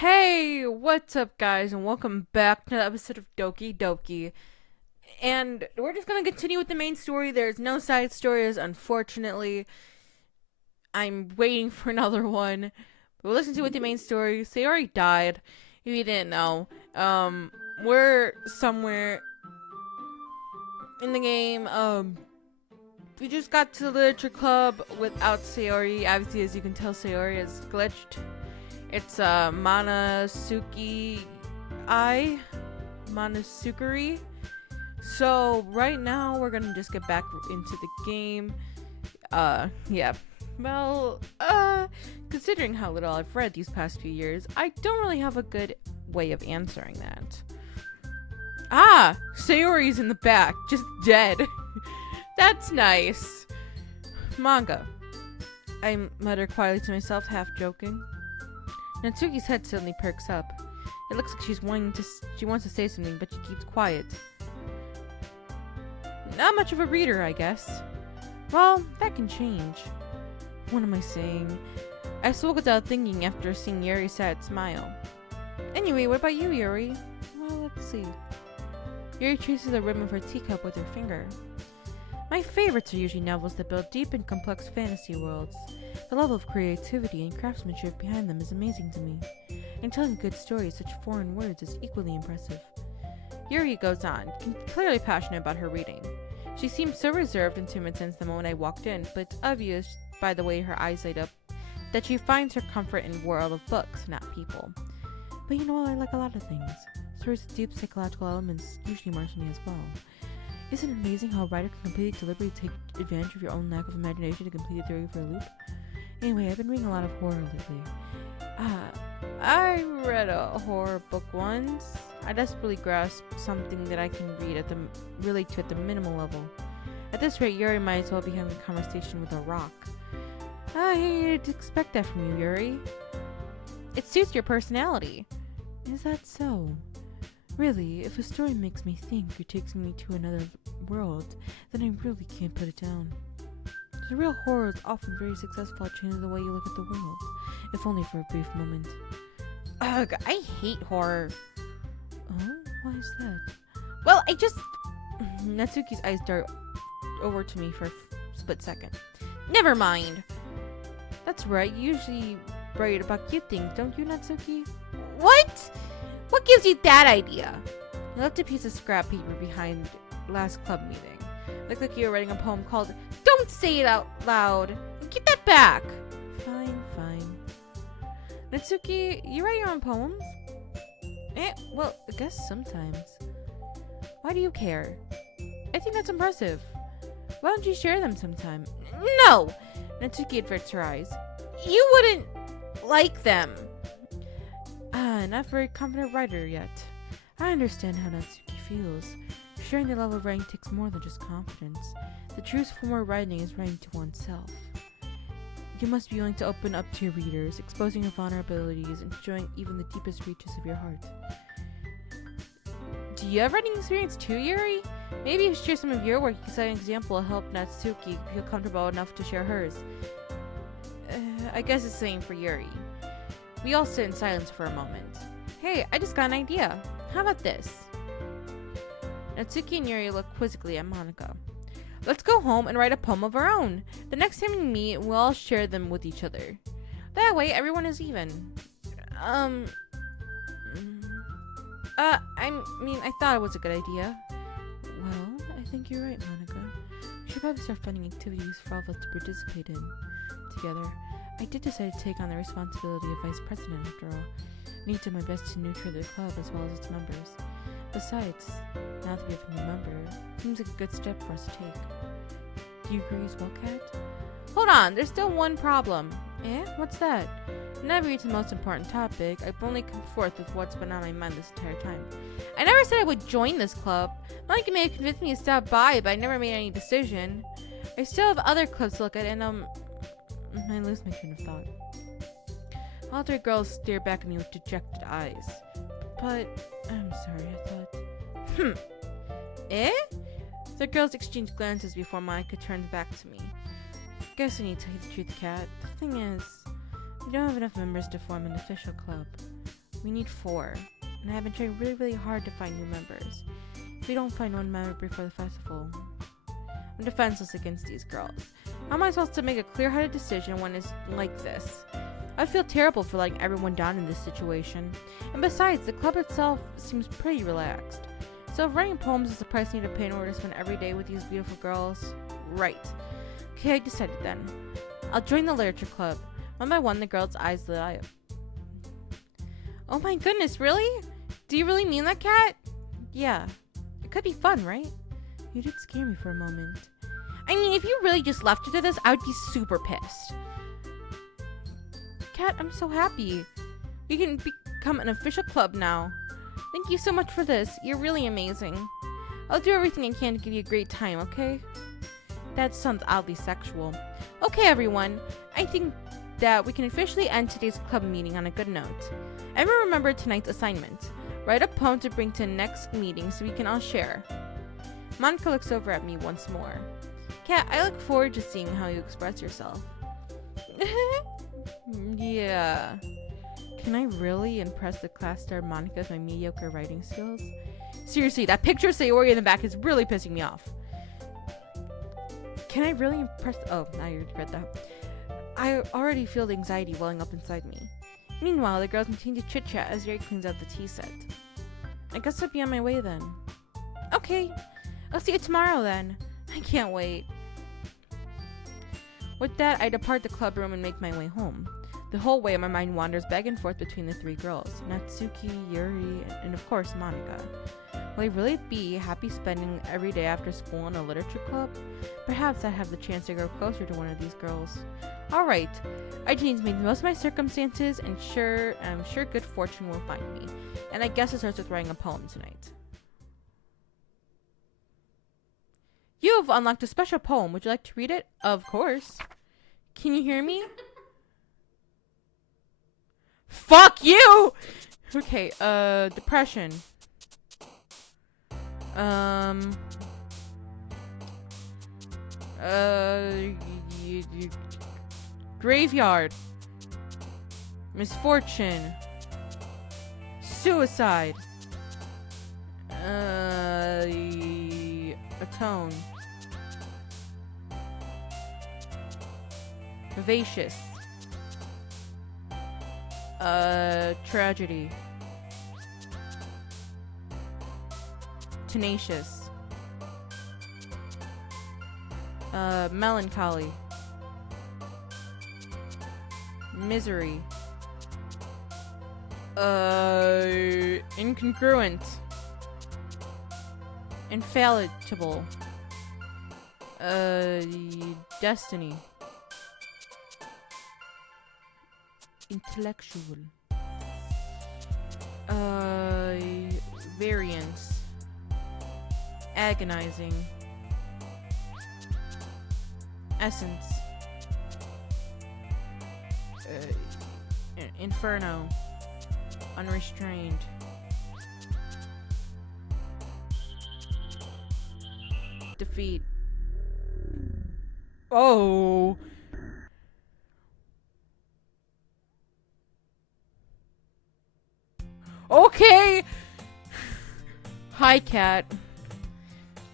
Hey, what's up, guys, and welcome back to the episode of Doki Doki. And we're just gonna continue with the main story. There's no side stories, unfortunately. I'm waiting for another one. But we'll listen to with the main story. Sayori died. If you didn't know, we're somewhere in the game. We just got to the literature club without Sayori. Obviously, as you can tell, Sayori is glitched. It's Manasukuri. So right now we're gonna just get back into the game. Yeah. Well, considering how little I've read these past few years, I don't really have a good way of answering that. Sayori's in the back, just dead. That's nice. Manga. I mutter quietly to myself, half joking. Natsuki's head suddenly perks up. It looks like she wants to say something, but she keeps quiet. Not much of a reader, I guess. Well, that can change. What am I saying? I spoke without thinking after seeing Yuri's sad smile. Anyway, what about you, Yuri? Well, let's see. Yuri traces the rim of her teacup with her finger. My favorites are usually novels that build deep and complex fantasy worlds. The level of creativity and craftsmanship behind them is amazing to me, and telling good stories such foreign words is equally impressive. Yuri goes on, clearly passionate about her reading. She seemed so reserved and timid since the moment I walked in, but it's obvious by the way her eyes light up that she finds her comfort in a world of books, not people. But you know, I like a lot of things. Stories with deep psychological elements usually immerse me as well. Isn't it amazing how a writer can completely deliberately take advantage of your own lack of imagination to complete a theory for a loop? Anyway, I've been reading a lot of horror lately. I read a horror book once. I desperately grasped something that I can relate to at the minimal level. At this rate, Yuri might as well be having a conversation with a rock. I'd expect that from you, Yuri. It suits your personality. Is that so? Really, if a story makes me think or takes me to another world, then I really can't put it down. The real horror is often very successful at changing the way you look at the world, if only for a brief moment. Ugh, I hate horror. Oh, why is that? Well, Natsuki's eyes dart over to me for a split second. Never mind. That's right, you usually write about cute things, don't you, Natsuki? What? What gives you that idea? I left a piece of scrap paper behind last club meeting. Looked like you were writing a poem called Don't Say It Out Loud. Get that back. Fine. Natsuki, you write your own poems? Well, I guess sometimes. Why do you care? I think that's impressive. Why don't you share them sometime? No! Natsuki averts her eyes. You wouldn't like them. Not very confident writer yet. I understand how Natsuki feels. Sharing the level of writing takes more than just confidence. The truest form of writing is writing to oneself. You must be willing to open up to your readers, exposing your vulnerabilities, and showing even the deepest reaches of your heart. Do you have writing experience too, Yuri? Maybe if you share some of your work, you can set an example will help Natsuki feel comfortable enough to share hers. I guess it's the same for Yuri. We all sit in silence for a moment. Hey, I just got an idea. How about this? Natsuki and Yuri look quizzically at Monica. Let's go home and write a poem of our own. The next time we meet, we'll all share them with each other. That way, everyone is even. I thought it was a good idea. Well, I think you're right, Monica. We should probably start finding activities for all of us to participate in together. I did decide to take on the responsibility of vice president after all. I need to do my best to nurture the club as well as its members. Besides, now that we have a new member, it seems like a good step for us to take. Do you agree as well, Kat? Hold on, there's still one problem. What's that? Whenever it's the most important topic, I've only come forth with what's been on my mind this entire time. I never said I would join this club. Monica may have convinced me to stop by, but I never made any decision. I still have other clubs to look at, and I lose my train of thought. All three girls stare back at me with dejected eyes. But, I'm sorry, I thought... The girls exchange glances before Monica turns back to me. Guess I need to tell you the truth, Kat. The thing is, we don't have enough members to form an official club. We need 4. And I have been trying really, really hard to find new members. If we don't find one member before the festival, I'm defenseless against these girls. How am I supposed to make a clear-headed decision when it's like this? I feel terrible for letting everyone down in this situation. And besides, the club itself seems pretty relaxed. So if writing poems is the price I need to pay in order to spend every day with these beautiful girls, right. Okay, I decided then. I'll join the literature club. One by one, the girls' eyes lit up. Oh my goodness, really? Do you really mean that, Kat? Yeah. It could be fun, right? You did scare me for a moment. I mean, if you really just left it to this, I would be super pissed. Kat, I'm so happy. We can become an official club now. Thank you so much for this. You're really amazing. I'll do everything I can to give you a great time, okay? That sounds oddly sexual. Okay, everyone. I think that we can officially end today's club meeting on a good note. Everyone remember tonight's assignment. Write a poem to bring to next meeting so we can all share. Monica looks over at me once more. Kat, I look forward to seeing how you express yourself. Yeah. Can I really impress the class star Monica with my mediocre writing skills? Seriously, that picture of Sayori in the back is really pissing me off. Can I really impress... Oh, now you read that. I already feel the anxiety welling up inside me. Meanwhile, the girls continue to chit-chat as Yuri cleans out the tea set. I guess I'll be on my way then. Okay, I'll see you tomorrow then. I can't wait. With that, I depart the club room and make my way home. The whole way, my mind wanders back and forth between the 3 girls, Natsuki, Yuri, and of course, Monica. Will I really be happy spending every day after school in a literature club? Perhaps I'd have the chance to grow closer to one of these girls. Alright, I just need to make the most of my circumstances, and I'm sure good fortune will find me. And I guess it starts with writing a poem tonight. You have unlocked a special poem. Would you like to read it? Of course. Can you hear me? Fuck you! Okay, depression. Graveyard. Misfortune. Suicide. Atone. Vivacious. Tragedy. Tenacious. Melancholy. Misery. Incongruent. Infallible. Destiny. Intellectual. Variance. Agonizing. Essence. Inferno. Unrestrained. Defeat. Oh. Okay. Hi, Kat.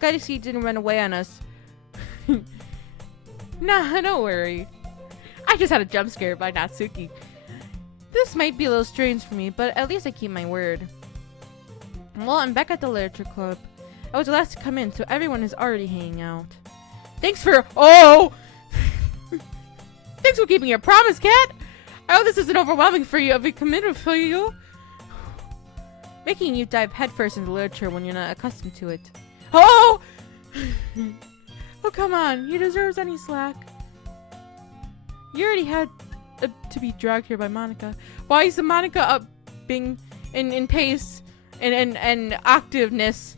Glad to see you didn't run away on us. Nah, don't worry. I just had a jump scare by Natsuki. This might be a little strange for me, but at least I keep my word. Well, I'm back at the literature club. I was the last to come in, so everyone is already hanging out. Thanks for... Oh! Thanks for keeping your promise, Kat! I hope this isn't overwhelming for you. I'll be committed for you. Making you dive headfirst into literature when you're not accustomed to it. Oh! Oh, come on. You deserve any slack. You already had to be dragged here by Monica. Why is the Monica up being in pace and activeness?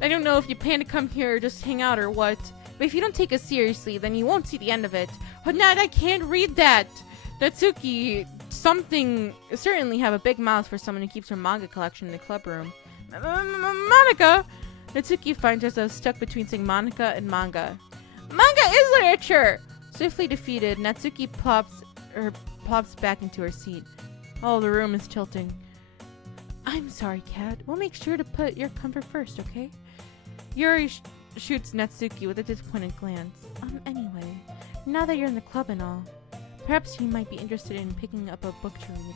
I don't know if you plan to come here or just hang out or what. But if you don't take us seriously, then you won't see the end of it. But Nat, I can't read that. Natsuki, something certainly have a big mouth for someone who keeps her manga collection in the club room. Monica! Natsuki finds herself stuck between saying Monica and manga. Manga is literature! Swiftly defeated, Natsuki plops back into her seat. Oh, the room is tilting. I'm sorry, Kat. We'll make sure to put your comfort first, okay? Yuri shoots Natsuki with a disappointed glance. Anyway, now that you're in the club and all, perhaps you might be interested in picking up a book to read.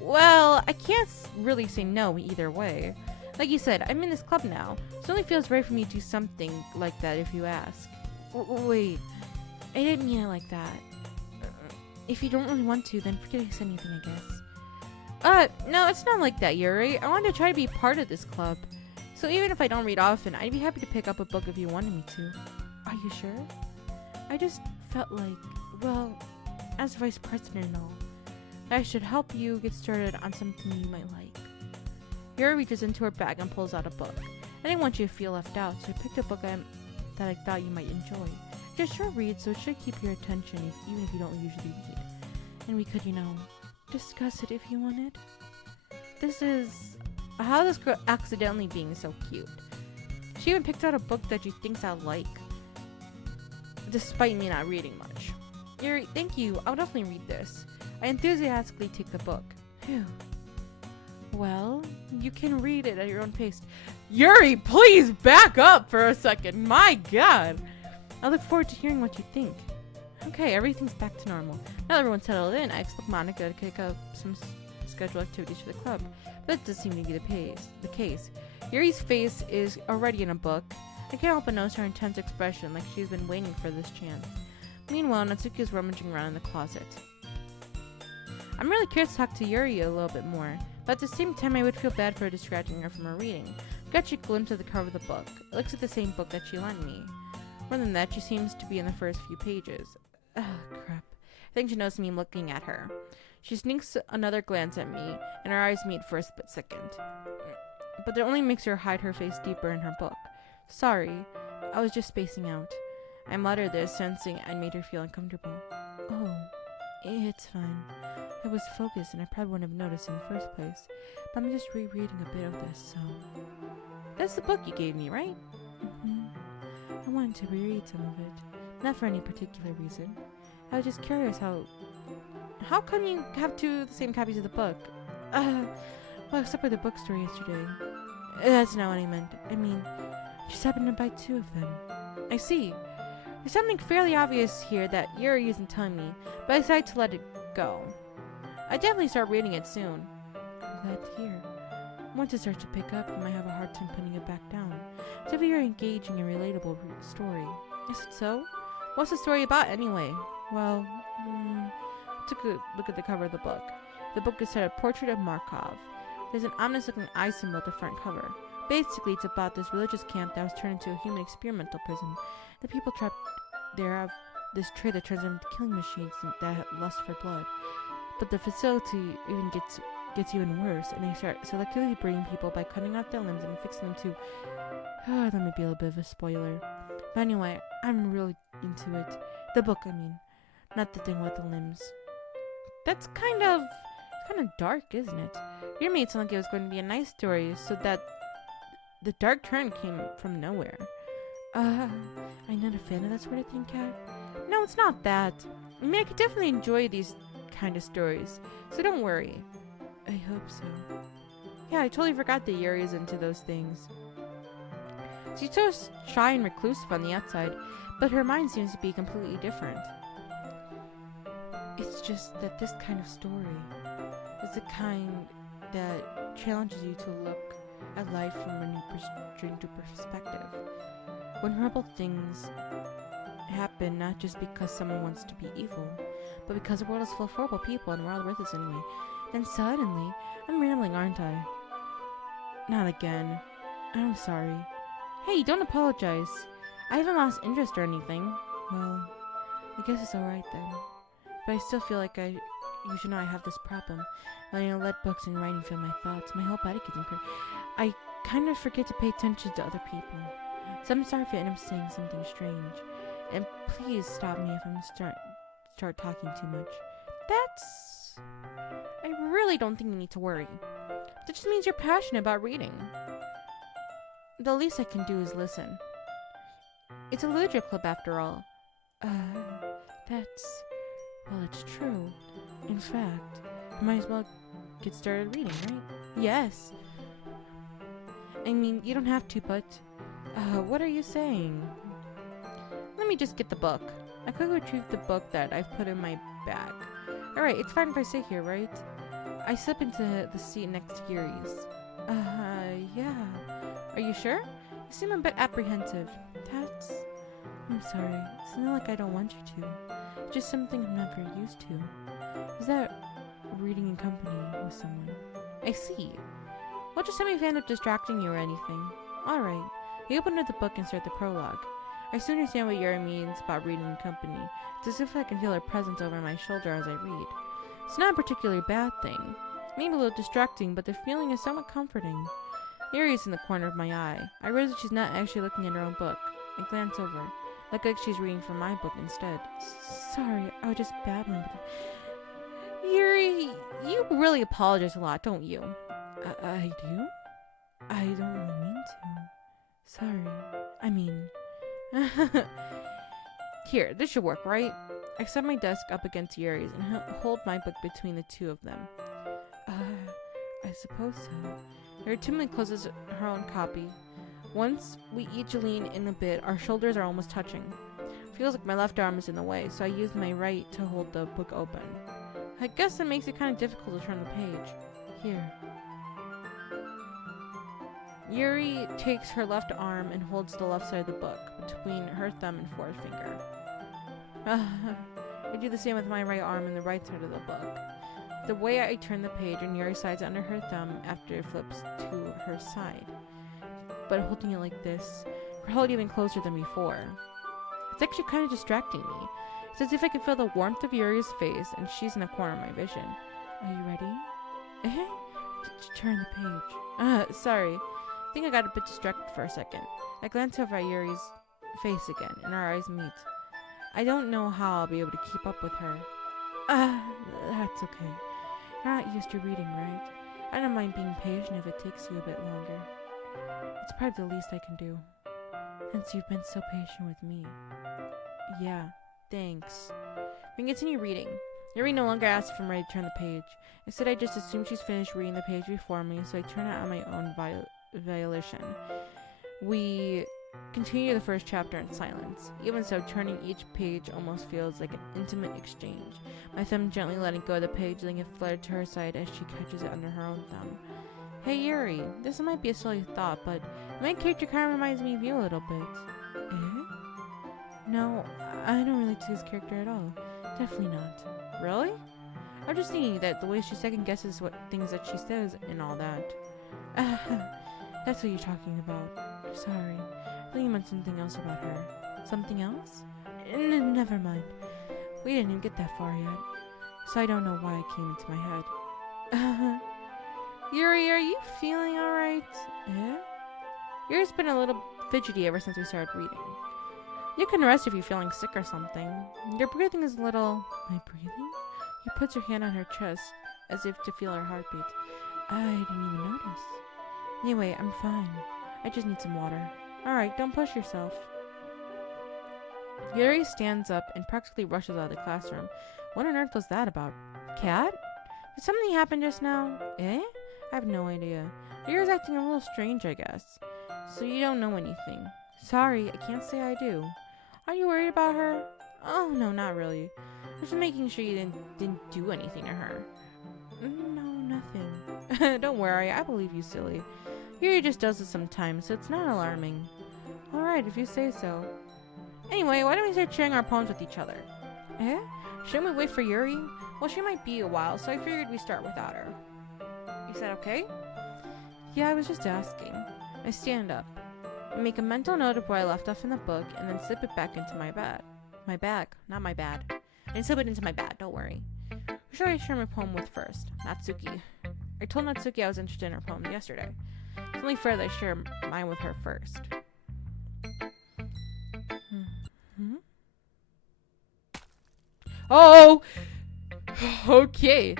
Well, I can't really say no either way. Like you said, I'm in this club now, so it only feels right for me to do something like that if you ask. Wait, I didn't mean it like that. If you don't really want to, then forget I said anything, I guess. No, it's not like that, Yuri. I want to try to be part of this club. So even if I don't read often, I'd be happy to pick up a book if you wanted me to. Are you sure? I just felt like, well, as vice president and all, I should help you get started on something you might like. Yuri reaches into her bag and pulls out a book. I didn't want you to feel left out, so I picked a book that I thought you might enjoy. It's a short read, so it should keep your attention even if you don't usually read. And we could, discuss it if you wanted. This is how this girl accidentally being so cute. She even picked out a book that she thinks I'll like, despite me not reading much. Yuri, thank you. I'll definitely read this. I enthusiastically take the book. Phew. Well, you can read it at your own pace. Yuri, please back up for a second. My God. I look forward to hearing what you think. Okay, everything's back to normal. Now that everyone's settled in, I expect Monica to kick up some scheduled activities for the club. But that does seem to be the case. Yuri's face is already in a book. I can't help but notice her intense expression, like she's been waiting for this chance. Meanwhile, Natsuki is rummaging around in the closet. I'm really curious to talk to Yuri a little bit more, but at the same time I would feel bad for distracting her from her reading. I got a glimpse of the cover of the book. It looks like the same book that she lent me. More than that, she seems to be in the first few pages. Ugh, crap. I think she knows me looking at her. She sneaks another glance at me, and our eyes meet for a split second. But it only makes her hide her face deeper in her book. Sorry, I was just spacing out. I muttered this, sensing I made her feel uncomfortable. Oh, it's fine. I was focused and I probably wouldn't have noticed in the first place. But I'm just rereading a bit of this, so... That's the book you gave me, right? Mm-hmm. I wanted to reread some of it. Not for any particular reason. I was just curious how come you have two of the same copies of the book? Well, except for the bookstore yesterday. That's not what I meant. I mean, I just happened to buy two of them. I see. There's something fairly obvious here that Yuri isn't telling me, but I decided to let it go. I definitely start reading it soon. I'm glad to hear. Once it starts to pick up, you might have a hard time putting it back down. It's a very engaging and relatable story. Is it so? What's the story about anyway? Well, took a look at the cover of the book. The book is set a portrait of Markov. There's an ominous-looking eye symbol at the front cover. Basically, it's about this religious camp that was turned into a human experimental prison. The people trapped there have this trait that turns them into killing machines that lust for blood. But the facility even gets even worse, and they start selectively breeding people by cutting off their limbs and fixing them to... that might be a little bit of a spoiler. But anyway, I'm really into it. The book, I mean. Not the thing with the limbs. That's kind of dark, isn't it? Your mate sounded like it was going to be a nice story, so that the dark turn came from nowhere. I'm not a fan of that sort of thing, Kat. No, it's not that. I mean, I could definitely enjoy these kind of stories, so don't worry. I hope so. Yeah, I totally forgot that Yuri is into those things. She's so shy and reclusive on the outside, but her mind seems to be completely different. It's just that this kind of story is the kind that challenges you to look at life from a new perspective. When horrible things happen, not just because someone wants to be evil, but because the world is full of horrible people and we're all with us anyway, then suddenly, I'm rambling, aren't I? Not again. I'm sorry. Hey, don't apologize. I haven't lost interest or anything. Well, I guess it's alright then. But I still feel like you should know I have this problem. When I let books and writing fill my thoughts, my whole body gets incorrect. I kind of forget to pay attention to other people. So I'm sorry if I end up saying something strange. And please stop me if I'm start talking too much. I really don't think you need to worry. That just means you're passionate about reading. The least I can do is listen. It's a literature club after all. Well, it's true. In fact, I might as well get started reading, right? Yes. I mean, you don't have to, but... what are you saying? Let me just get the book. I quickly retrieved the book that I've put in my bag. Alright, it's fine if I sit here, right? I slip into the seat next to Yuri's. Yeah. Are you sure? You seem a bit apprehensive. That's... I'm sorry. It's not like I don't want you to. It's just something I'm not very used to. Is that reading in company with someone? I see. Well, just tell me if I end up distracting you or anything. Alright. I open up the book and start the prologue. I soon understand what Yuri means about reading in company. It's as if I can feel her presence over my shoulder as I read. It's not a particularly bad thing. Maybe a little distracting, but the feeling is somewhat comforting. Yuri is in the corner of my eye. I realize that she's not actually looking at her own book. I glance over, like she's reading from my book instead. Sorry, I was just babbling. Yuri, you really apologize a lot, don't you? I do? I don't really mean to. Sorry. I mean... Here, this should work, right? I set my desk up against Yuri's and hold my book between the two of them. I suppose so. Yuri timidly closes her own copy. Once we each lean in a bit, our shoulders are almost touching. Feels like my left arm is in the way, so I use my right to hold the book open. I guess that makes it kind of difficult to turn the page. Here. Yuri takes her left arm and holds the left side of the book between her thumb and forefinger. I do the same with my right arm and the right side of the book. The way I turn the page and Yuri slides under her thumb after it flips to her side. But holding it like this, we're held even closer than before. It's actually kind of distracting me. It's as if I can feel the warmth of Yuri's face and she's in the corner of my vision. Are you ready? Turn the page. Sorry. I think I got a bit distracted for a second. I glance over at Yuri's face again, and our eyes meet. I don't know how I'll be able to keep up with her. That's okay. You're not used to reading, right? I don't mind being patient if it takes you a bit longer. It's probably the least I can do, since you've been so patient with me. Yeah, thanks. We can continue reading. Yuri no longer asks if I'm ready to turn the page. Instead, I just assume she's finished reading the page before me, so I turn it on my own volition. We continue the first chapter in silence. Even so, turning each page almost feels like an intimate exchange. My thumb gently letting go of the page, letting it flutter to her side as she catches it under her own thumb. Hey Yuri, this might be a silly thought, but my character kind of reminds me of you a little bit. No, I don't relate to this character at all. Definitely not. Really? I'm just thinking that the way she second guesses what things that she says and all that. That's what you're talking about. Sorry. I think you meant something else about her. Something else? Never mind. We didn't even get that far yet. So I don't know why it came into my head. Yuri, are you feeling alright? Yeah? Yuri's been a little fidgety ever since we started reading. You can rest if you're feeling sick or something. Your breathing is a little... My breathing? He puts her hand on her chest, as if to feel her heartbeat. I didn't even notice. Anyway, I'm fine. I just need some water. Alright, don't push yourself. Yuri stands up and practically rushes out of the classroom. What on earth was that about? Cat? Did something happen just now? I have no idea. Yuri's acting a little strange, I guess. So you don't know anything. Sorry, I can't say I do. Are you worried about her? Oh, no, not really. I'm just making sure you didn't do anything to her. No, nothing. Don't worry, I believe you, silly. Yuri just does this sometimes, so it's not alarming. Alright, if you say so. Anyway, why don't we start sharing our poems with each other? Shouldn't we wait for Yuri? Well, she might be a while, so I figured we start without her. You said okay? Yeah, I was just asking. I stand up. I make a mental note of where I left off in the book, and then slip it back into my bag. My bag, not my bag. And slip it into my bag, don't worry. Who should I share my poem with first? Natsuki. I told Natsuki I was interested in her poem yesterday. It's only fair that I share mine with her first. Oh! Okay.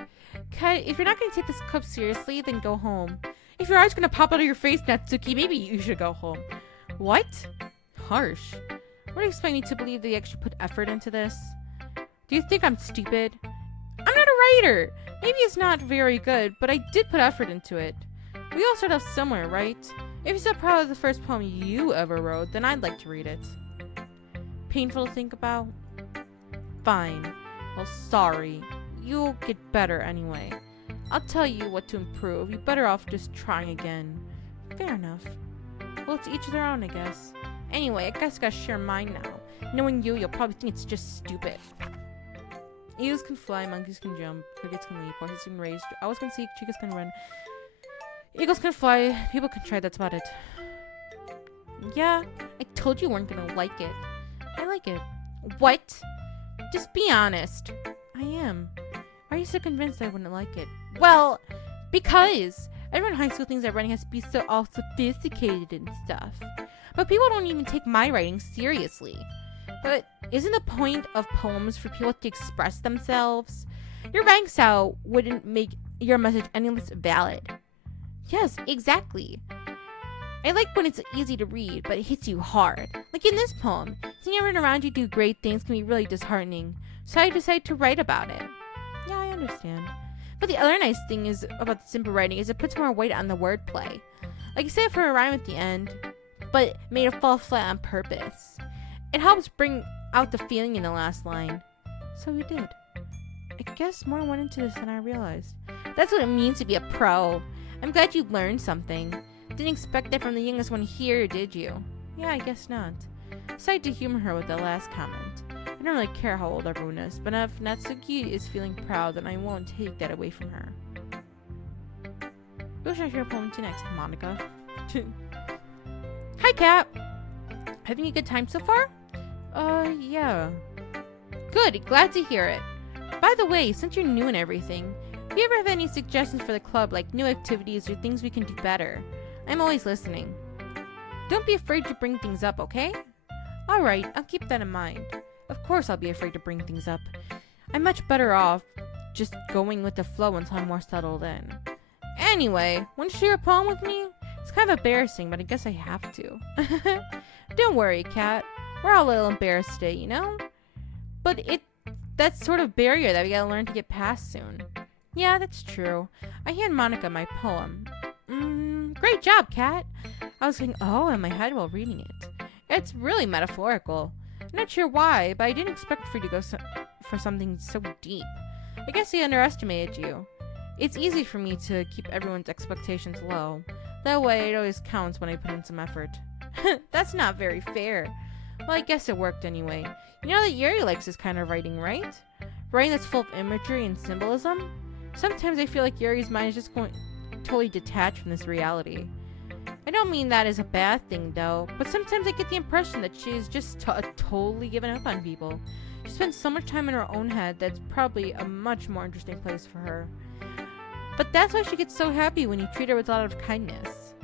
Kat, if you're not going to take this cup seriously, then go home. If your eye's going to pop out of your face, Natsuki, maybe you should go home. What? Harsh. What do you expect me to believe that you actually put effort into this? Do you think I'm stupid? I'm not a writer. Maybe it's not very good, but I did put effort into it. We all start off somewhere, right? If you're so proud of the first poem you ever wrote, then I'd like to read it. Painful to think about? Fine. Well, sorry. You'll get better anyway. I'll tell you what to improve. You're better off just trying again. Fair enough. Well, it's each their own, I guess. Anyway, I guess I gotta share mine now. Knowing you'll probably think it's just stupid. Eagles can fly, monkeys can jump, crickets can leap, horses can race, owls can see, chickens can run. Eagles can fly, people can try, that's about it. Yeah, I told you weren't gonna like it. I like it. What? Just be honest. I am. Why are you so convinced I wouldn't like it? Well, because everyone in high school thinks that writing has to be so all sophisticated and stuff. But people don't even take my writing seriously. But isn't the point of poems for people to express themselves? Your writing style wouldn't make your message any less valid. Yes, exactly. I like when it's easy to read, but it hits you hard. Like in this poem, seeing everyone around you do great things can be really disheartening. So I decided to write about it. Yeah, I understand. But the other nice thing is about the simple writing is it puts more weight on the wordplay. Like you said for a rhyme at the end, but made it fall flat on purpose. It helps bring out the feeling in the last line. So you did. I guess more went into this than I realized. That's what it means to be a pro. I'm glad you learned something. Didn't expect that from the youngest one here, did you? Yeah, I guess not. Decided to humor her with the last comment. I don't really care how old everyone is, but if Natsuki is feeling proud, then I won't take that away from her. Who should I share a poem to next, Monica? Hi, Kat! Having a good time so far? Yeah. Good, glad to hear it. By the way, since you're new and everything, if you ever have any suggestions for the club, like new activities or things we can do better, I'm always listening. Don't be afraid to bring things up, okay? Alright, I'll keep that in mind. Of course I'll be afraid to bring things up. I'm much better off just going with the flow until I'm more settled in. Anyway, want to share a poem with me? It's kind of embarrassing, but I guess I have to. Don't worry, Kat. We're all a little embarrassed today, you know? But that's sort of barrier that we gotta learn to get past soon. Yeah, that's true. I hand Monica my poem. Great job, Kat. I was going, oh, in my head while reading it. It's really metaphorical. I'm not sure why, but I didn't expect for you to go for something so deep. I guess I underestimated you. It's easy for me to keep everyone's expectations low. That way, it always counts when I put in some effort. That's not very fair. Well, I guess it worked anyway. You know that Yuri likes this kind of writing, right? Writing that's full of imagery and symbolism? Sometimes I feel like Yuri's mind is just going totally detached from this reality. I don't mean that as a bad thing, though, but sometimes I get the impression that she is just totally given up on people. She spends so much time in her own head that's probably a much more interesting place for her. But that's why she gets so happy when you treat her with a lot of kindness.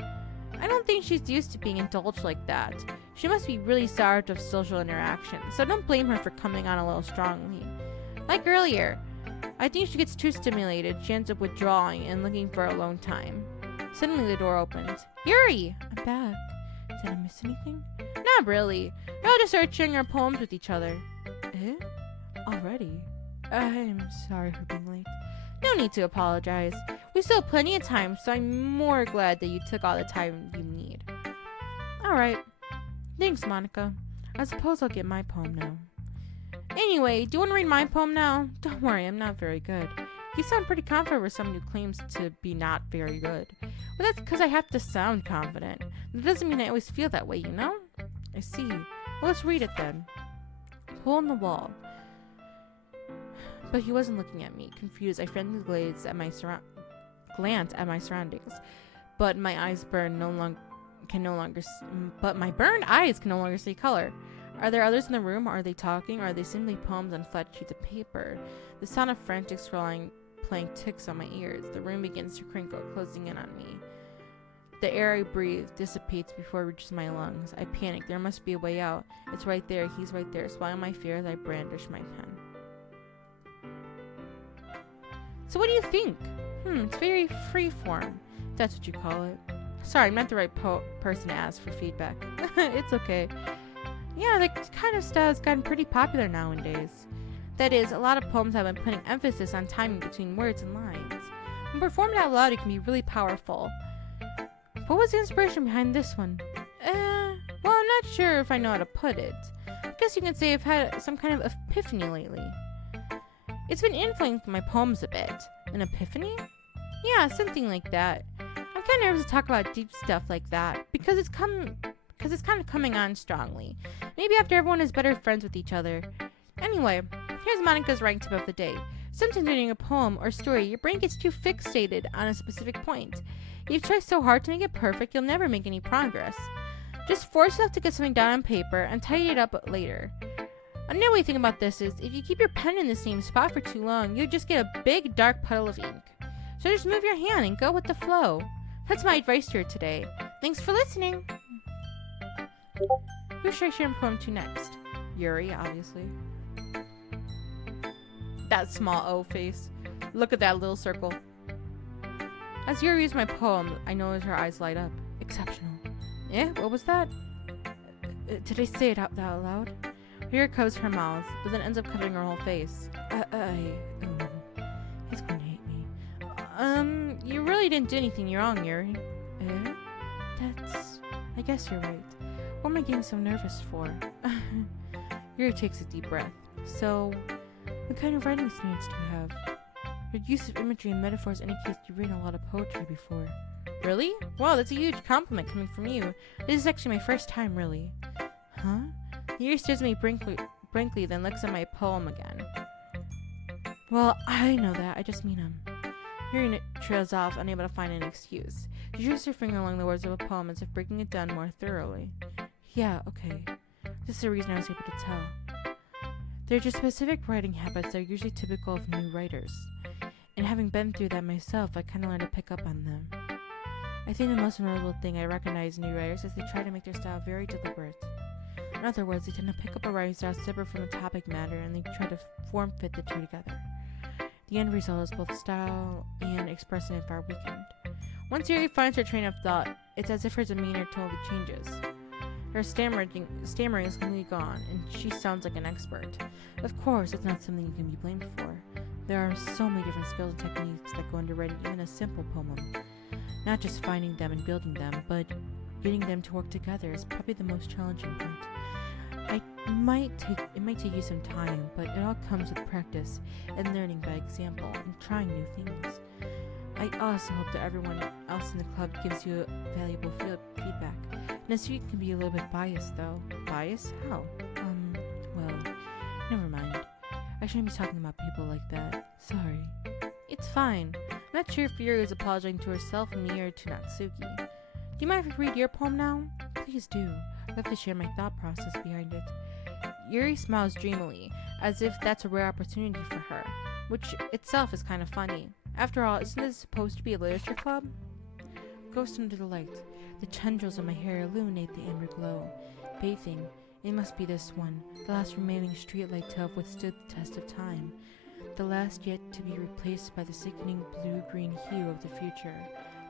I don't think she's used to being indulged like that. She must be really starved of social interaction, so don't blame her for coming on a little strongly. Like earlier, I think she gets too stimulated, she ends up withdrawing and looking for alone time. Suddenly the door opens. Yuri! I'm back. Did I miss anything? Not really. We all just started sharing our poems with each other. Eh? Already? I'm sorry for being late. No need to apologize. We still have plenty of time, so I'm more glad that you took all the time you need. Alright. Thanks, Monica. I suppose I'll get my poem now. Anyway, do you want to read my poem now? Don't worry, I'm not very good. You sound pretty confident for someone who claims to be not very good. Well, that's because I have to sound confident. That doesn't mean I always feel that way, you know? I see. Well, let's read it then. Hole in the wall. But he wasn't looking at me. Confused, I friendly glance at my surroundings. But my my burned eyes can no longer see color. Are there others in the room? Are they talking? Or are they simply poems on flat sheets of paper? The sound of frantic scrolling playing ticks on my ears. The room begins to crinkle, closing in on me. The air I breathe dissipates before it reaches my lungs. I panic. There must be a way out. It's right there. He's right there. Swallowing my fears, I brandish my pen. So what do you think? It's very freeform. That's what you call it. Sorry, I'm not the right person to ask for feedback. It's okay. Yeah, the kind of style has gotten pretty popular nowadays. That is, a lot of poems have been putting emphasis on timing between words and lines. When performed out loud, it can be really powerful. What was the inspiration behind this one? Well, I'm not sure if I know how to put it. I guess you could say I've had some kind of epiphany lately. It's been influencing my poems a bit. An epiphany? Yeah, something like that. I'm kind of nervous to talk about deep stuff like that because it's kind of coming on strongly. Maybe after everyone is better friends with each other. Anyway, here's Monica's writing tip of the day. Sometimes reading a poem or story, your brain gets too fixated on a specific point. If you try so hard to make it perfect, you'll never make any progress. Just force yourself to get something down on paper and tidy it up later. Another way to think about this is, if you keep your pen in the same spot for too long, you'll just get a big dark puddle of ink. So just move your hand and go with the flow. That's my advice to her today. Thanks for listening. Who should I share a poem to next? Yuri, obviously. That small O face. Look at that little circle. As Yuri reads my poem, I notice her eyes light up. Exceptional. Eh? What was that? Did I say it out loud? Her ear covers her mouth, but then ends up covering her whole face. He's going to hate me. You really didn't do anything wrong, Yuri. Eh? I guess you're right. What am I getting so nervous for? Yuri takes a deep breath. So, what kind of writing experience do you have? Your use of imagery and metaphors indicates you've written a lot of poetry before. Really? Wow, that's a huge compliment coming from you. This is actually my first time, really. Huh? Yuri stares at me blankly, then looks at my poem again. Well, I know that. I just mean Yuri trails off, unable to find an excuse. She traces her finger along the words of a poem as if breaking it down more thoroughly. Yeah, okay. This is the reason I was able to tell. There are just specific writing habits that are usually typical of new writers. And having been through that myself, I kind of learned to pick up on them. I think the most notable thing I recognize in new writers is they try to make their style very deliberate. In other words, they tend to pick up a writing style separate from the topic matter and they try to form-fit the two together. The end result is both style and expressive for our weekend. Once Yuri finds her train of thought, it's as if her demeanor totally changes. Her stammering is completely gone, and she sounds like an expert. Of course, it's not something you can be blamed for. There are so many different skills and techniques that go into writing even a simple poem. Not just finding them and building them, but getting them to work together is probably the most challenging part. It might take you some time, but it all comes with practice and learning by example and trying new things. I also hope that everyone else in the club gives you valuable feedback. Next week can be a little bit biased, though. Biased? How? Well, never mind. I shouldn't be talking about people like that. Sorry. It's fine. I'm not sure if Yuri is apologizing to herself, me, or to Natsuki. Do you mind if I read your poem now? Please do. I'd love to share my thought process behind it. Yuri smiles dreamily, as if that's a rare opportunity for her, which itself is kind of funny. After all, isn't this supposed to be a literature club? Ghost under the light. The tendrils of my hair illuminate the amber glow. Bathing. It must be this one, the last remaining streetlight to have withstood the test of time. The last yet to be replaced by the sickening blue-green hue of the future.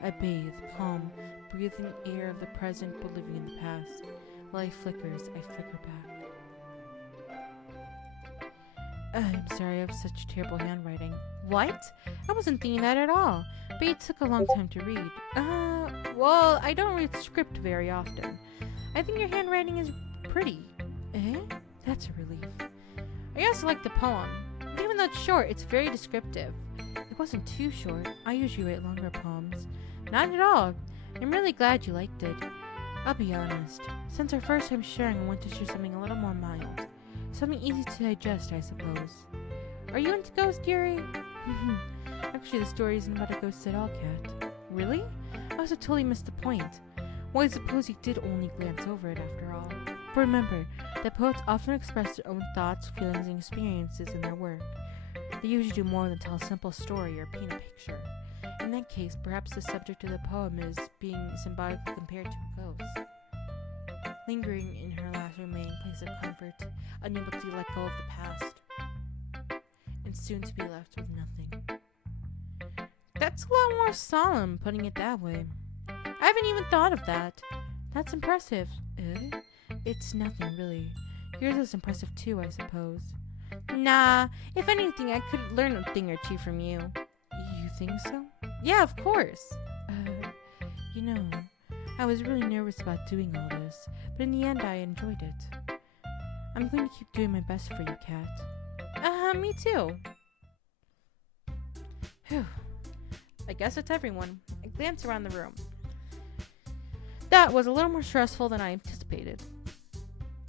I bathe, calm, breathing air of the present but living in the past. Light flickers, I flicker back. I'm sorry, I have such terrible handwriting. What? I wasn't thinking that at all. But it took a long time to read. Well, I don't read script very often. I think your handwriting is pretty. Eh? That's a relief. I also like the poem. Even though it's short, it's very descriptive. It wasn't too short. I usually write longer poems. Not at all. I'm really glad you liked it. I'll be honest. Since our first time sharing, I want to share something a little more mild. Something easy to digest, I suppose. Are you into ghosts, Yuri? Actually, the story isn't about a ghost at all, Kat. Really? I also totally missed the point. Well, I suppose you did only glance over it after all. But remember that poets often express their own thoughts, feelings, and experiences in their work. They usually do more than tell a simple story or paint a picture. In that case, perhaps the subject of the poem is being symbolically compared to a ghost. Lingering in her last remaining place of comfort, unable to let go of the past, and soon to be left with nothing. That's a lot more solemn, putting it that way. I haven't even thought of that. That's impressive. It's nothing, really. Yours is impressive too, I suppose. Nah, if anything, I could learn a thing or two from you. You think so? Yeah, of course. You know, I was really nervous about doing all this, but in the end I enjoyed it. I'm going to keep doing my best for you, Kat. Me too. Whew. I guess it's everyone. I glance around the room. That was a little more stressful than I anticipated.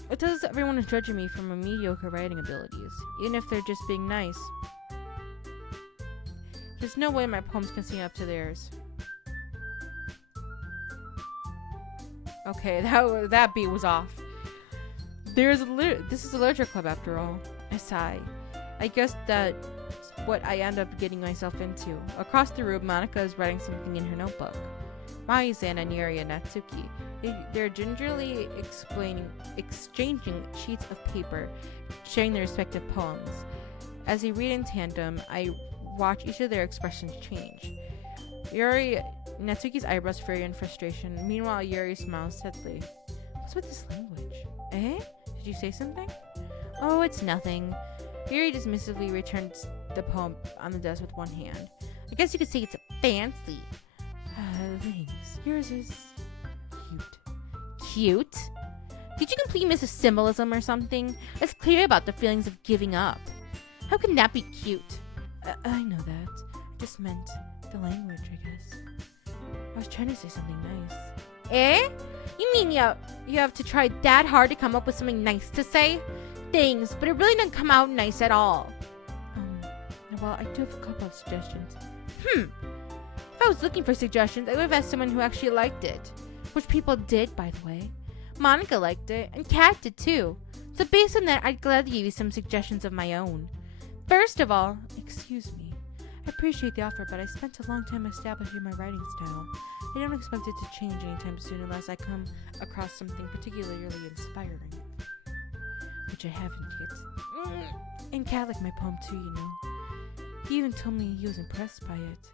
It says everyone is judging me for my mediocre writing abilities, even if they're just being nice. There's no way my poems can stand up to theirs. Okay, that beat was off. This is a literature club after all. I sigh. I guess that's what I end up getting myself into. Across the room, Monica is writing something in her notebook. Mai-san and Yuri and Natsuki, they're gingerly exchanging sheets of paper, sharing their respective poems. As they read in tandem, I watch each of their expressions change. Natsuki's eyebrows furrow in frustration. Meanwhile, Yuri smiles steadily. What's with this language? Eh? Did you say something? Oh, it's nothing. Yuri dismissively returns the poem on the desk with one hand. I guess you could say it's fancy. Thanks. Yours is cute. Cute? Did you completely miss a symbolism or something? It's clear about the feelings of giving up. How can that be cute? I know that. I just meant the language, I guess. I was trying to say something nice. Eh? You mean you have to try that hard to come up with something nice to say? Thanks, but it really didn't come out nice at all. Well, I do have a couple of suggestions. If I was looking for suggestions, I would have asked someone who actually liked it. Which people did, by the way. Monica liked it, and Kat did too. So based on that, I'd gladly give you some suggestions of my own. First of all, excuse me. I appreciate the offer, but I spent a long time establishing my writing style. I don't expect it to change anytime soon unless I come across something particularly inspiring. Which I haven't yet. And Kat liked my poem too, you know. He even told me he was impressed by it.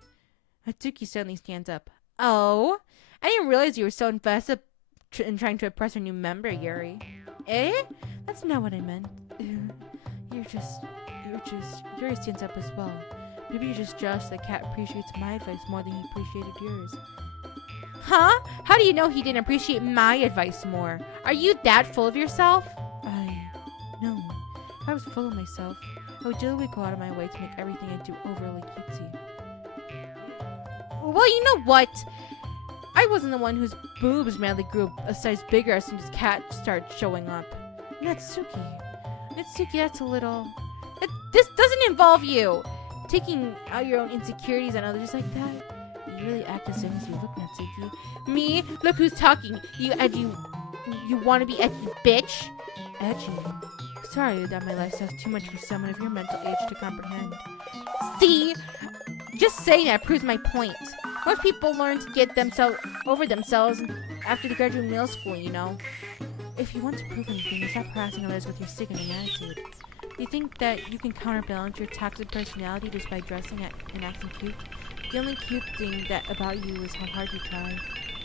Natsuki suddenly stands up. Oh? I didn't realize you were so invested in trying to impress our new member, Yuri. Eh? That's not what I meant. Yuri stands up as well. Maybe you're just jealous that Kat appreciates my advice more than he appreciated yours. Huh? How do you know he didn't appreciate my advice more? Are you that full of yourself? No. If I was full of myself, I would generally go out of my way to make everything I do overly cutesy. Well, you know what? I wasn't the one whose boobs madly grew a size bigger as soon as Kat started showing up. Natsuki, that's a little... This doesn't involve you! Taking out your own insecurities on others like that. You really act as young as you look, Natsuki. Me? Look who's talking. You edgy... You wanna be edgy, bitch? Edgy? Sorry that my lifestyle's too much for someone of your mental age to comprehend. See? Just saying that proves my point. Most people learn to get over themselves after they graduate middle school, you know. If you want to prove anything, you stop harassing others with your sickening attitude. Do you think that you can counterbalance your toxic personality just by dressing and acting cute? The only cute thing about you is how hard you try.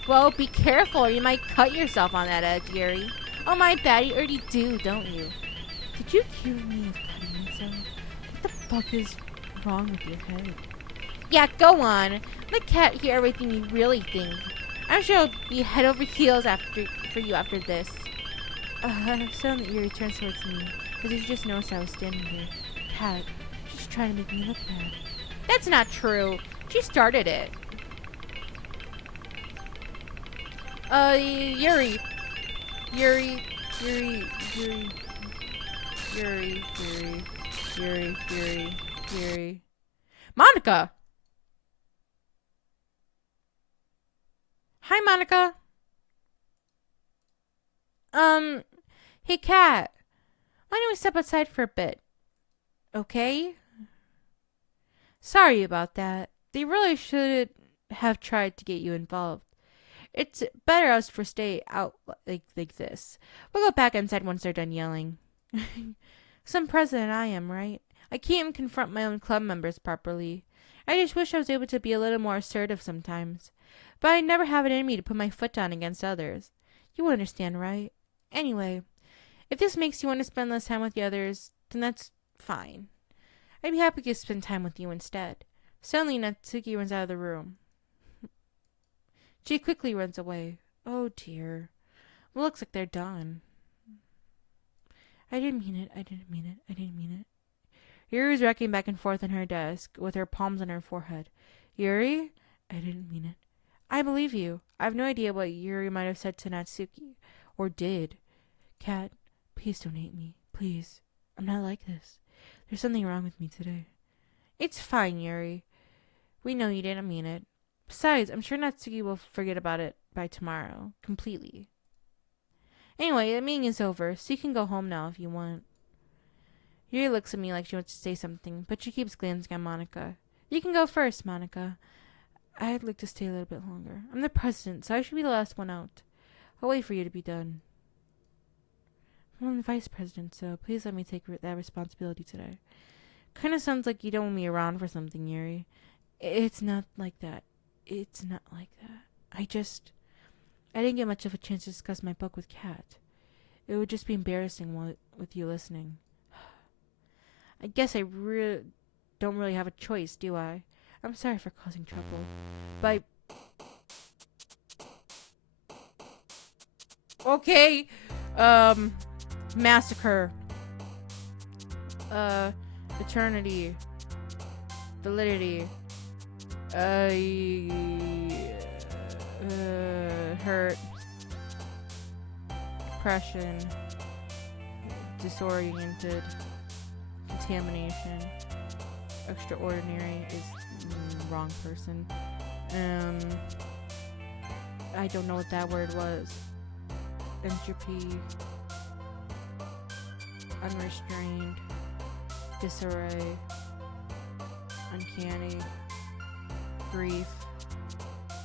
Well, be careful or you might cut yourself on that edge, Yuri. Oh my bad, you already do, don't you? Did you accuse me of cutting myself? What the fuck is wrong with your head? Yeah, go on. Let Kat hear everything you really think. I'm sure I'll be head over heels for you after this. Suddenly Yuri turns towards me, because he just noticed I was standing there. Kat, she's trying to make me look bad. That's not true. She started it. Yuri. Monica! Hi, Monica. Hey, Kat. Why don't we step outside for a bit? Okay? Sorry about that. They really should have tried to get you involved. It's better us for stay out like this. We'll go back inside once they're done yelling. Some president I am, right? I can't even confront my own club members properly. I just wish I was able to be a little more assertive sometimes. But I never have it in me to put my foot down against others. You understand, right? Anyway, if this makes you want to spend less time with the others, then that's Fine. I'd be happy to spend time with you instead. Suddenly, Natsuki runs out of the room. She quickly runs away. Oh dear. Well, looks like they're done. I didn't mean it. I didn't mean it. I didn't mean it. Yuri was rocking back and forth on her desk with her palms on her forehead. Yuri? I didn't mean it. I believe you. I have no idea what Yuri might have said to Natsuki. Or did. Kat, please don't hate me. Please. I'm not like this. There's something wrong with me today. It's fine, Yuri. We know you didn't mean it. Besides, I'm sure Natsuki will forget about it by tomorrow. Completely. Anyway, the meeting is over, so you can go home now if you want. Yuri looks at me like she wants to say something, but she keeps glancing at Monica. You can go first, Monica. I'd like to stay a little bit longer. I'm the president, so I should be the last one out. I'll wait for you to be done. I'm the vice president, so please let me take that responsibility today. Kinda sounds like you don't want me around for something, Yuri. It's not like that. It's not like that. I didn't get much of a chance to discuss my book with Kat. It would just be embarrassing with you listening. I guess I don't really have a choice, do I? I'm sorry for causing trouble. But okay. Massacre. Eternity. Validity. Hurt. Depression. Disoriented. Contamination. Extraordinary is wrong person. I don't know what that word was. Entropy. Unrestrained. Disarray. Uncanny. Grief.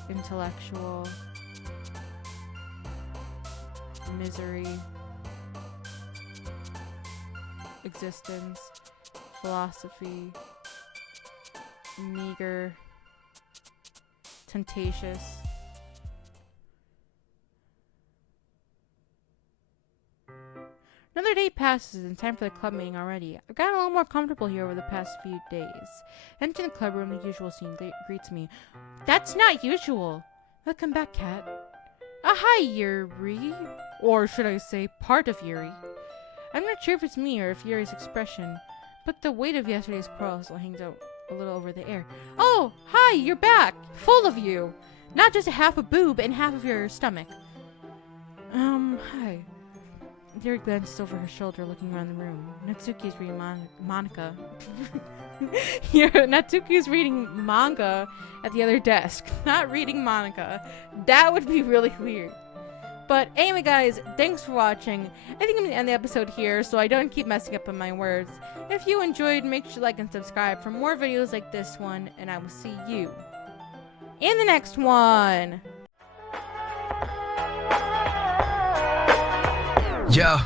Intellectual. Misery. Existence. Philosophy. Meager. Temptatious. Another day passes and time for the club meeting already. I've gotten a little more comfortable here over the past few days. Entering the club room, the usual scene greets me. That's not usual. Welcome back, Kat. Hi, Yuri. Or should I say, part of Yuri. I'm not sure if it's me or if Yuri's expression, but the weight of yesterday's quarrel still hangs out a little over the air. Oh, hi, you're back. Full of you. Not just half a boob and half of your stomach. Hi. Yuri glances over her shoulder, looking around the room. Natsuki's reading Monica. Natsuki's reading manga at the other desk. Not reading Monica. That would be really weird. But anyway, guys, thanks for watching. I think I'm going to end the episode here so I don't keep messing up on my words. If you enjoyed, make sure to like and subscribe for more videos like this one, and I will see you in the next one. Yo,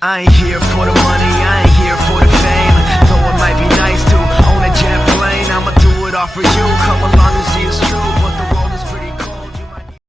I ain't here for the money, I ain't here for the fame. Though it might be nice to own a jet plane, I'ma do it all for you. Come along and see it's true.